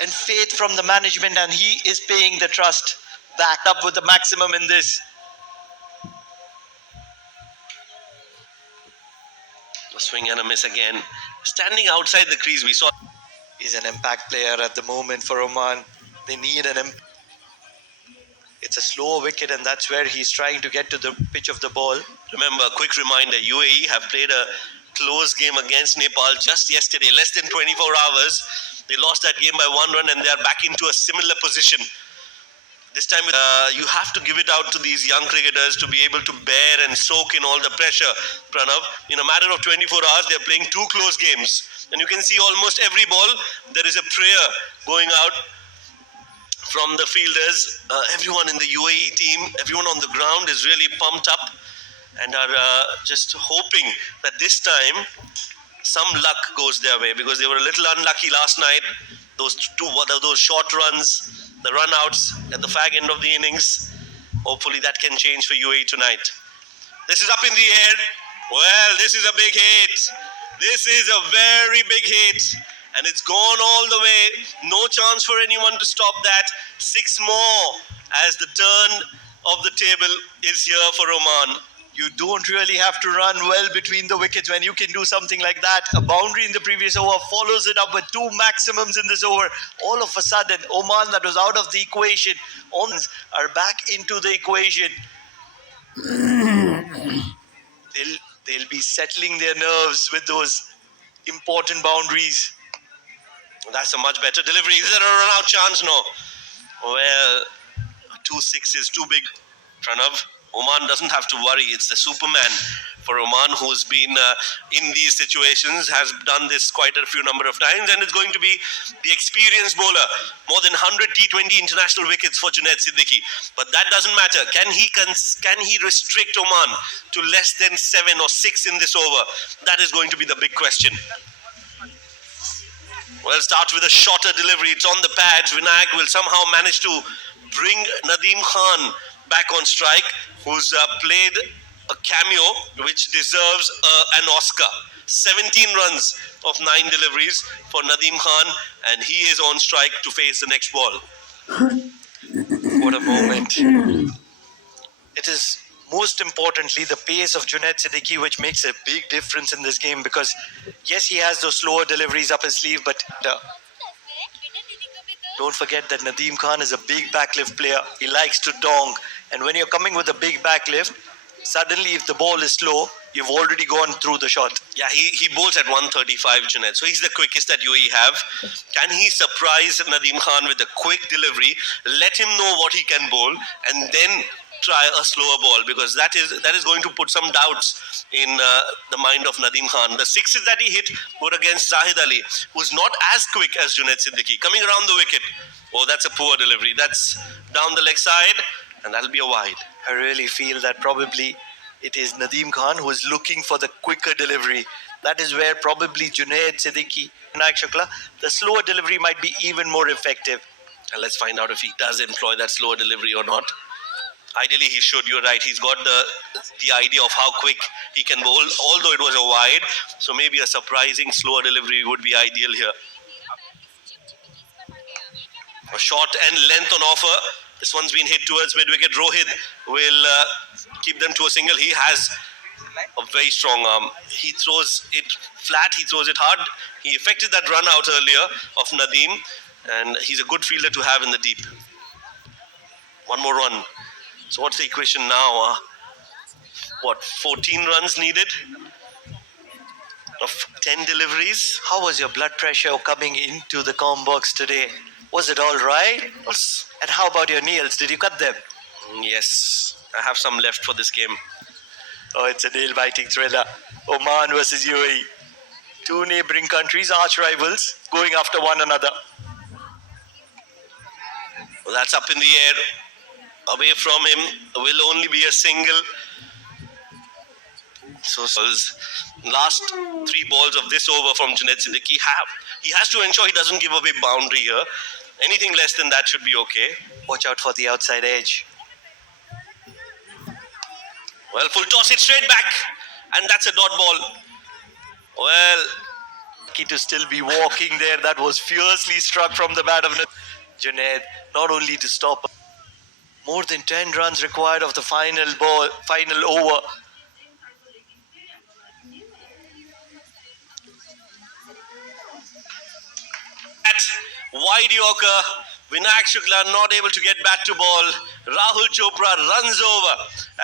and faith from the management, and he is paying the trust back up with the maximum in this. A swing and a miss again. Standing outside the crease, we saw. He's an impact player at the moment for Oman. They need it's a slower wicket, and that's where he's trying to get to the pitch of the ball. Remember, quick reminder, UAE have played a close game against Nepal just yesterday, less than 24 hours. They lost that game by 1 run, and they are back into a similar position. This time, you have to give it out to these young cricketers to be able to bear and soak in all the pressure, Pranav. In a matter of 24 hours, they're playing 2 close games. And you can see almost every ball, there is a prayer going out from the fielders. Everyone in the UAE team, everyone on the ground is really pumped up and are just hoping that this time some luck goes their way, because they were a little unlucky last night. Those short runs, the run outs at the fag end of the innings. Hopefully that can change for UAE tonight. This is up in the air. Well, this is a big hit. This is a very big hit. And it's gone all the way. No chance for anyone to stop that. 6 more as the turn of the table is here for Oman. You don't really have to run well between the wickets when you can do something like that. A boundary in the previous over follows it up with 2 maximums in this over. All of a sudden, Oman, that was out of the equation, Omans are back into the equation. They'll be settling their nerves with those important boundaries. That's a much better delivery. Is there a run-out chance? No. Well, 2 6 is too big. Pranav, Oman doesn't have to worry. It's the Superman for Oman, who's been in these situations, has done this quite a few number of times, and it's going to be the experienced bowler. More than 100 T20 international wickets for Junaid Siddiqui. But that doesn't matter. Can he restrict Oman to less than 7 or 6 in this over? That is going to be the big question. Well, starts with a shorter delivery. It's on the pads. Vinayak will somehow manage to bring Nadeem Khan back on strike, who's played a cameo which deserves an Oscar. 17 runs of 9 deliveries for Nadeem Khan, and he is on strike to face the next ball. What a moment. It is most importantly the pace of Junaid Siddiqui which makes a big difference in this game, because yes, he has those slower deliveries up his sleeve, but don't forget that Nadeem Khan is a big backlift player. He likes to dong, and when you're coming with a big backlift, suddenly if the ball is slow, you've already gone through the shot. Yeah, he bowls at 135, Junaid. So he's the quickest that UAE have. Can he surprise Nadeem Khan with a quick delivery, let him know what he can bowl, and then try a slower ball, because that is going to put some doubts in the mind of Nadeem Khan. The 6s that he hit were against Zahid Ali, who's not as quick as Junaid Siddiqui. Coming around the wicket. Oh, that's a poor delivery. That's down the leg side, and that'll be a wide. I really feel that probably it is Nadeem Khan who is looking for the quicker delivery. That is where probably Junaid Siddiqui, Vinayak Shukla, the slower delivery might be even more effective. And let's find out if he does employ that slower delivery or not. Ideally, he should. You're right. He's got the idea of how quick he can bowl, although it was a wide. So maybe a surprising slower delivery would be ideal here. A short and length on offer. This one's been hit towards mid-wicket. Rohit will keep them to a single. He has a very strong arm. He throws it flat. He throws it hard. He effected that run out earlier of Nadeem, and he's a good fielder to have in the deep. One more run. So what's the equation now? 14 runs needed of 10 deliveries. How was your blood pressure coming into the comm box today? Was it all right? And how about your nails? Did you cut them? Yes, I have some left for this game. Oh, it's a nail-biting thriller. Oman versus UAE. 2 neighboring countries, arch rivals, going after one another. Well, that's up in the air. Away from him will only be a single. So last 3 balls of this over from Junaid Siddiqui, he has to ensure he doesn't give away boundary here. Anything less than that should be okay. Watch out for the outside edge. Well, full toss it straight back, and that's a dot ball. Well, lucky to still be walking there. That was fiercely struck from the bat of Junaid, not only to stop. More than 10 runs required of the final over. At wide Yorker, Vinayak Shukla not able to get back to ball. Rahul Chopra runs over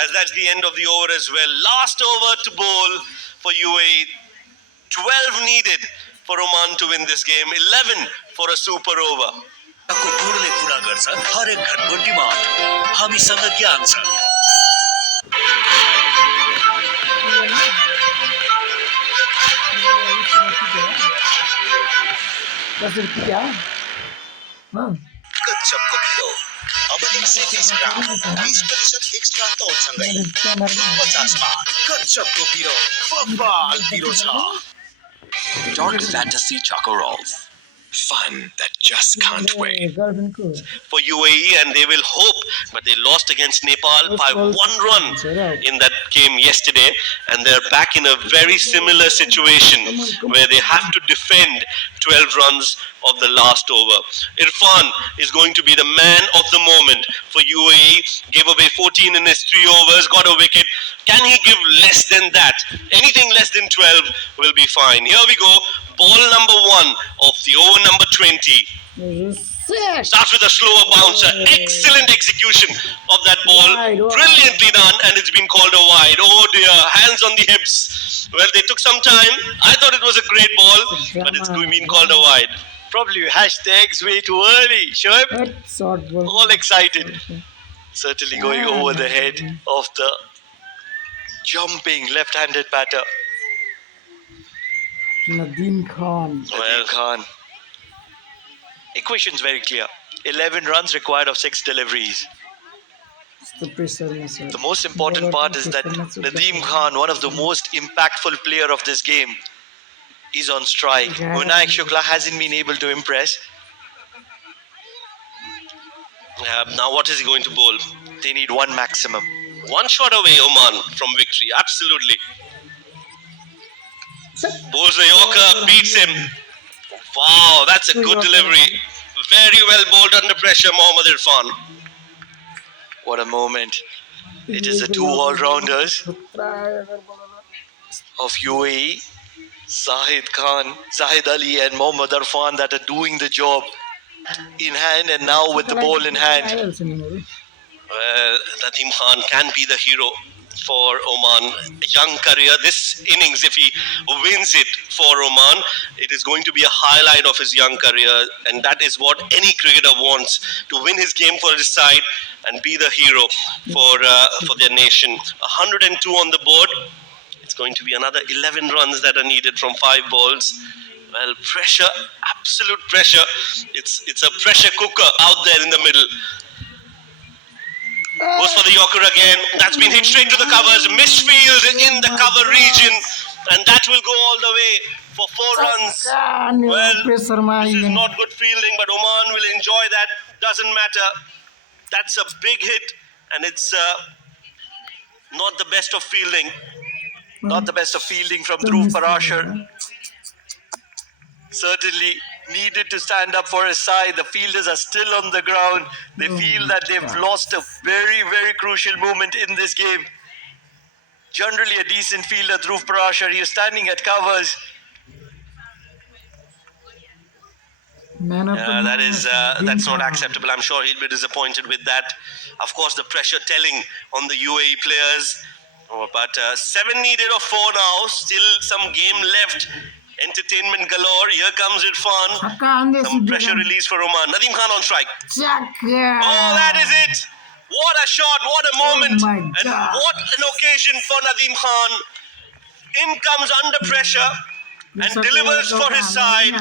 as that's the end of the over as well. Last over to bowl for UAE. 12 needed for Oman to win this game. 11 for a super over. को गुणले पूरा गर्छ हरेक घरको demand हामीसँग ज्ञान छ कच्चपको पिरो अब इन्सेन्टिभ्स ग्राम 20% एक्स्ट्रा तौलसँगै 50 मा कच्चपको पिरो बब्बाल पिरो छ Dark Fantasy Choco Rolls. Fun that just can't wait. For UAE, and they will hope, but they lost against Nepal by 1 run in that game yesterday, and they're back in a very similar situation where they have to defend 12 runs of the last over. Irfan is going to be the man of the moment for UAE. Gave away 14 in his 3 overs, got a wicket. Can he give less than that? Anything less than 12 will be fine. Here we go. Ball number 1 of the over number 20. Starts with a slower bouncer. Excellent execution of that ball. Brilliantly done, and it's been called a wide. Oh dear, hands on the hips. Well, they took some time. I thought it was a great ball, but it's been called a wide. Probably hashed the eggs way too early. Shoaib, all excited. Certainly going over the head of the jumping left-handed batter. Nadeem Khan. Nadeem Khan. Equation's very clear. 11 runs required of 6 deliveries. The most important part is that Nadeem Khan, one of the most impactful player of this game, is on strike. Vinayak Shukla hasn't been able to impress. Now what is he going to bowl? They need one maximum. One shot away, Oman, from victory. Absolutely. Bowls the Yorker, beats him. Wow, that's a good delivery. Very well bowled under pressure, Mohammad Irfan. What a moment. It is the 2 all-rounders of UAE, Zahid Ali and Mohammad Irfan, that are doing the job in hand, and now with the ball in hand. Well, Nadeem Khan can be the hero for Oman. Young career. This innings, if he wins it for Oman, it is going to be a highlight of his young career, and that is what any cricketer wants, to win his game for his side and be the hero for their nation. 102 on the board. It's going to be another 11 runs that are needed from 5 balls. Well, pressure, absolute pressure. It's a pressure cooker out there in the middle. Goes for the Yorker again. That's been hit straight to the covers. Misfield in the cover region, and that will go all the way for 4 runs. Well, this is not good fielding, but Oman will enjoy that. Doesn't matter. That's a big hit, and it's not the best of fielding. Not the best of fielding from Dhruv Parashar. Certainly needed to stand up for his side. The fielders are still on the ground. They feel that they've lost a very, very crucial moment in this game. Generally a decent fielder, Dhruv Parashar. He is standing at covers. That's not acceptable. I'm sure he'll be disappointed with that. Of course, the pressure telling on the UAE players. But 7 needed of 4 now. Still some game left. Entertainment galore. Here comes Irfan. Some pressure release for Oman. Nadeem Khan on strike. Oh, that is it. What a shot. What a moment. And what an occasion for Nadeem Khan. In comes under pressure and delivers for his side.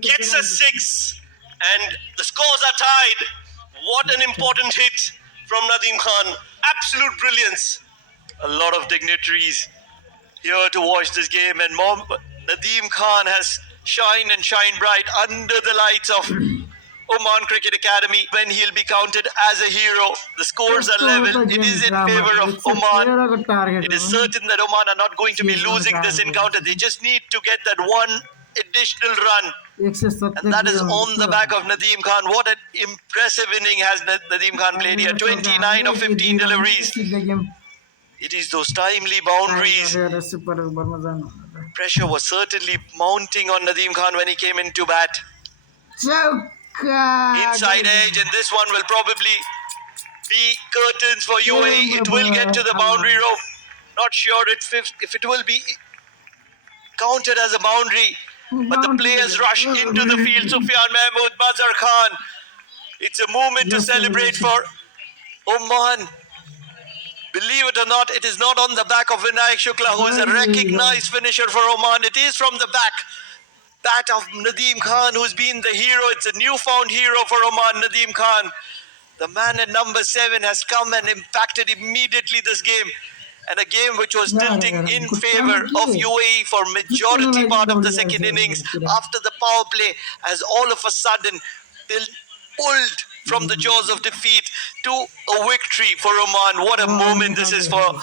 Gets a 6. And the scores are tied. What an important hit from Nadeem Khan. Absolute brilliance. A lot of dignitaries here to watch this game, and Nadeem Khan has shined and shine bright under the lights of Oman Cricket Academy. When he'll be counted as a hero, the scores are level. It is in favor of Oman. It is certain that Oman are not going to be losing this encounter. They just need to get that one additional run. And 170 that is kilo on the back of Nadeem Khan. What an impressive inning has Nadeem Khan played here. 29 of 15 deliveries. सीधे game It is those timely try boundaries. कर रहे हैं super over में जाना Pressure was certainly mounting on Nadeem Khan when he came into bat. चौका Inside edge, and this one will probably be curtains for UAE. It will get to the boundary rope. Not sure if it will be counted as a boundary. But the players rush into the field. Sufyan Mahmood, Mazhar Khan. It's a moment to celebrate for Oman. Believe it or not, it is not on the back of Vinayak Shukla, who is a recognized finisher for Oman. It is from the bat of Nadeem Khan, who's been the hero. It's a newfound hero for Oman, Nadeem Khan. The man at number 7 has come and impacted immediately this game. And a game which was tilting in favor of UAE for majority part of the second innings after the power play has all of a sudden pulled from the jaws of defeat to a victory for Oman. What a moment this is for